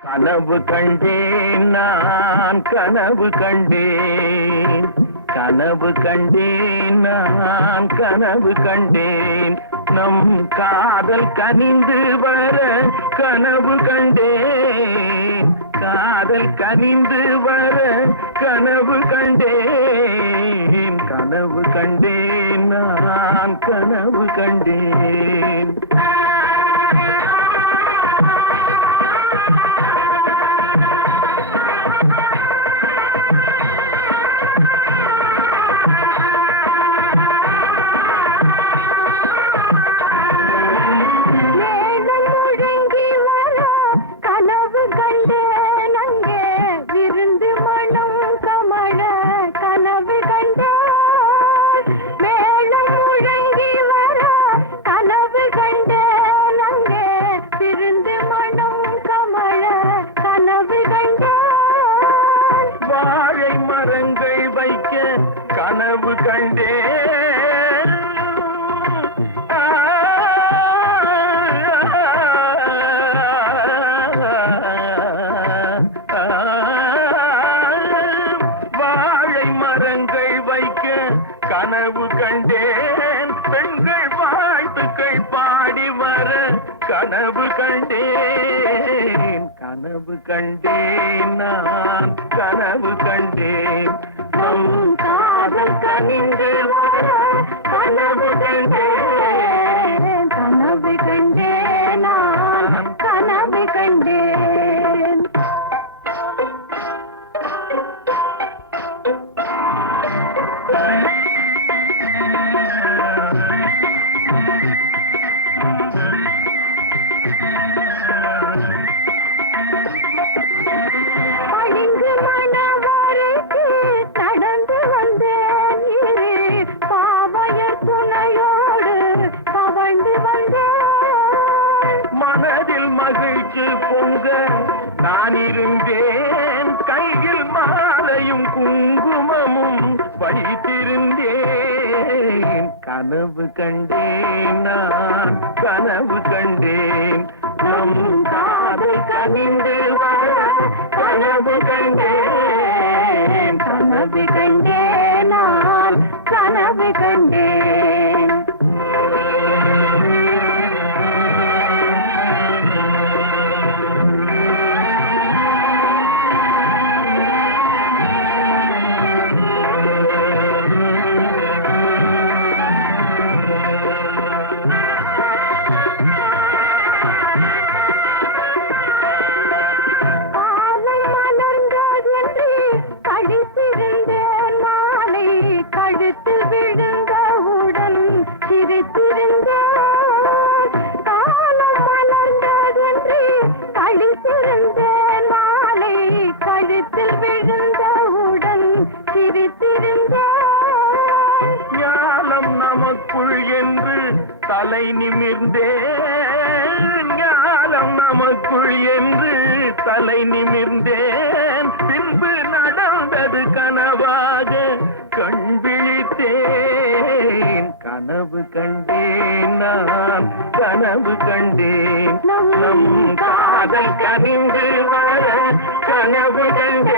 கனவு கண்டேன் நான் கனவு கண்டேன், கனவு கண்டேன் நான் கனவு கண்டேன், நம் காதல் கனிந்து வர கனவு கண்டேன், காதல் கனிந்து வர கனவு கண்டேன், கனவு கண்டேன் நான் கனவு கண்டேன். கனவு கண்டேன், வாழை மரங்கள் வைக்க கனவு கண்டேன், பெண்கள் வாழ்த்துக்கள் பாடி வர கனவு கண்டேன், கனவு கண்டேன் நான் கனவு கண்டேன், காதல் கனிந்து வர கனவு கண்டேன், கனவு கண்டேன் நான் கனவு கண்டேன். மகிழ்ச்சி பொங்க நான் இருந்தேன், கையில் மாலையும் குங்குமமும் வைத்திருந்தேன், கனவு கண்டேன் நான் கனவு கண்டேன், நம் காதல் கனிந்து வர கனவு கண்டேன், கனவு கண்டேன் நான் கனவு கண்டேன். ஞானம் நமக்குள் என்று தலை நிமிர்ந்தேன், ஞானம் நமக்குள் என்று தலை நிமிர்ந்தேன், பின்பு நடந்தது கனவாக கண் விழித்தேன், கனவு கண்டேன் நான் கனவு கண்டேன், நம் காதல் கனிந்து வர கனவு கண்டேன்.